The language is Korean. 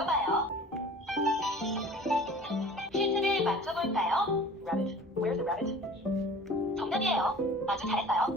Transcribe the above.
물어봐요. 퀴즈를 맞춰볼까요? Rabbit. Where's the rabbit? 정답이에요. 아주 잘했어요.